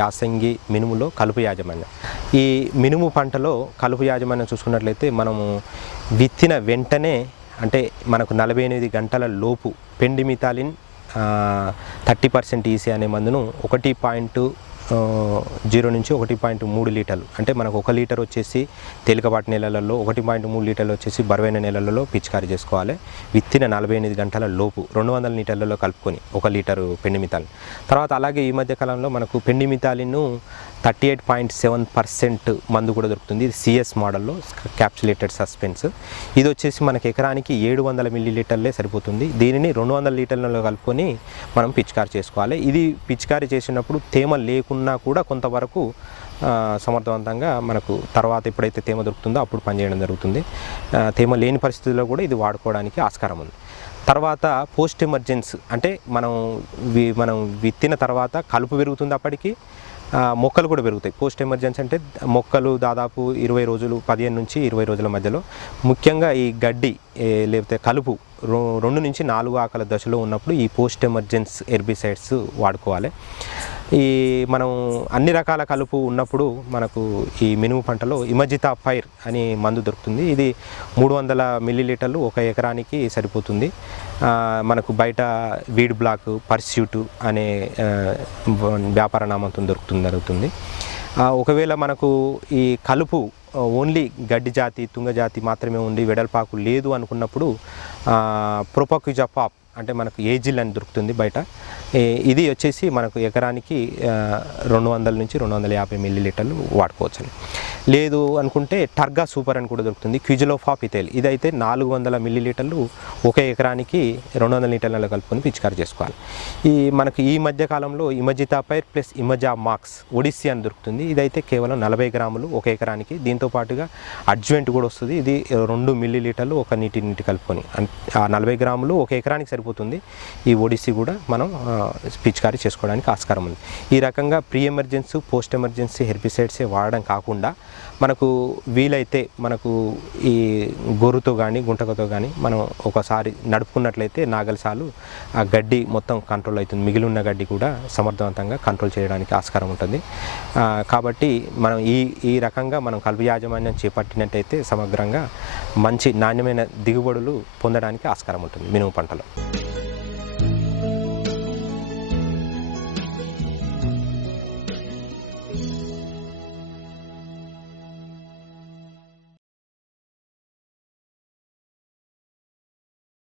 యాసంగి మినుములో కలుపు యాజమాన్యం. ఈ మినుము పంటలో కలుపు యాజమాన్యం చూసుకున్నట్లయితే మనము విత్తిన వెంటనే అంటే మనకు నలభై ఎనిమిది గంటల లోపు పెండిమితాలిన్ థర్టీ పర్సెంట్ ఈసీ అనే మందును ఒకటి పాయింట్ జీరో నుంచి ఒకటి పాయింట్ మూడు లీటర్లు. అంటే మనకు ఒక లీటర్ వచ్చేసి తేలికపాటి నెలలలో ఒకటి పాయింట్ మూడు లీటర్లు వచ్చేసి బరువైన నెలలలో పిచికారీ చేసుకోవాలి. విత్తిన నలభై ఎనిమిది గంటల లోపు రెండు వందల లీటర్లలో కలుపుకొని ఒక లీటరు పెండిమితాలిన్ తర్వాత అలాగే ఈ మధ్య కాలంలో మనకు పెండిమితాలిన్ను thirty eight point seven percent మందు కూడా దొరుకుతుంది. ఇది సిఎస్ మోడల్లో క్యాప్సులేటెడ్ సస్పెన్స్. ఇది వచ్చేసి మనకి ఎకరానికి ఏడు వందల మిల్లీ లీటర్లే సరిపోతుంది. దీనిని రెండు వందల లీటర్లలో కలుపుకొని మనం పిచికారీ చేసుకోవాలి. ఇది పిచికారీ చేసినప్పుడు తేమ ఉన్నా కూడా కొంతవరకు సమర్థవంతంగా మనకు తర్వాత ఎప్పుడైతే తేమ దొరుకుతుందో అప్పుడు పనిచేయడం జరుగుతుంది. తేమ లేని పరిస్థితుల్లో కూడా ఇది వాడుకోవడానికి ఆస్కారం ఉంది. తర్వాత పోస్ట్ ఎమర్జెన్స్ అంటే మనం వి- మనం విత్తిన తర్వాత కలుపు పెరుగుతుంది అప్పటికి మొక్కలు కూడా పెరుగుతాయి. పోస్ట్ ఎమర్జెన్స్ అంటే మొక్కలు దాదాపు ఇరవై రోజులు పదిహేను నుంచి ఇరవై రోజుల మధ్యలో ముఖ్యంగా ఈ గడ్డి లేకపోతే కలుపు రెండు నుంచి నాలుగు ఆకల దశలో ఉన్నప్పుడు ఈ పోస్ట్ ఎమర్జెన్స్ ఎర్బిసైడ్స్ వాడుకోవాలి. ఈ మనం అన్ని రకాల కలుపు ఉన్నప్పుడు మనకు ఈ మినుము పంటలో ఇమజితా ఫైర్ అని మందు దొరుకుతుంది. ఇది మూడు వందల మిల్లీలీటర్లు ఒక ఎకరానికి సరిపోతుంది. మనకు బయట వీడ్ బ్లాక్ పర్స్యూట్ అనే వ్యాపార నామంతో దొరుకుతుంది జరుగుతుంది. ఒకవేళ మనకు ఈ కలుపు ఓన్లీ గడ్డి జాతి తుంగ జాతి మాత్రమే ఉంది వెడల్పాకు లేదు అనుకున్నప్పుడు ప్రొపక్యుజపాప్ అంటే మనకు ఏజిల్ అని దొరుకుతుంది బయట? ఇది వచ్చేసి మనకు ఎకరానికి రెండు వందల నుంచి రెండు వందల యాభై మిల్లీ లీటర్లు వాడుకోవచ్చు లేదు అనుకుంటే టర్గా సూపర్ అని కూడా దొరుకుతుంది. క్యూజిలోఫాప్ పితేల్ ఇదైతే నాలుగు వందల మిల్లీ లీటర్లు ఒక ఎకరానికి రెండు వందల లీటర్లలో కలుపుకొని పిచికారి చేసుకోవాలి. ఈ మనకు ఈ మధ్య కాలంలో imazethapyr plus ఇమజా max Odyssey అని దొరుకుతుంది. ఇదైతే కేవలం నలభై గ్రాములు ఒక ఎకరానికి. దీంతో పాటుగా అడ్జువెంట్ కూడా వస్తుంది. ఇది రెండు మిల్లీ లీటర్లు ఒక నీటి నీటి కలుపుకొని. ఆ నలభై గ్రాములు ఒక ఎకరానికి సరిపోతుంది. ఈ ఒడిస్సీ కూడా మనం పిచికారి చేసుకోవడానికి ఆస్కారం ఉంది. ఈ రకంగా ప్రీ ఎమర్జెన్సీ పోస్ట్ ఎమర్జెన్సీ హెర్బిసైడ్సే వాడడం కాకుండా మనకు వీలైతే మనకు ఈ గొర్రుతో కానీ గుంటకతో కానీ మనం ఒకసారి నడుపుకున్నట్లయితే నాగలిసాలు ఆ గడ్డి మొత్తం కంట్రోల్ అవుతుంది. మిగిలి ఉన్న గడ్డి కూడా సమర్థవంతంగా కంట్రోల్ చేయడానికి ఆస్కారం ఉంటుంది. కాబట్టి మనం ఈ ఈ రకంగా మనం కలుపు యాజమాన్యం చేపట్టినట్టయితే సమగ్రంగా మంచి నాణ్యమైన దిగుబడులు పొందడానికి ఆస్కారం ఉంటుంది. మినుము పంటలో.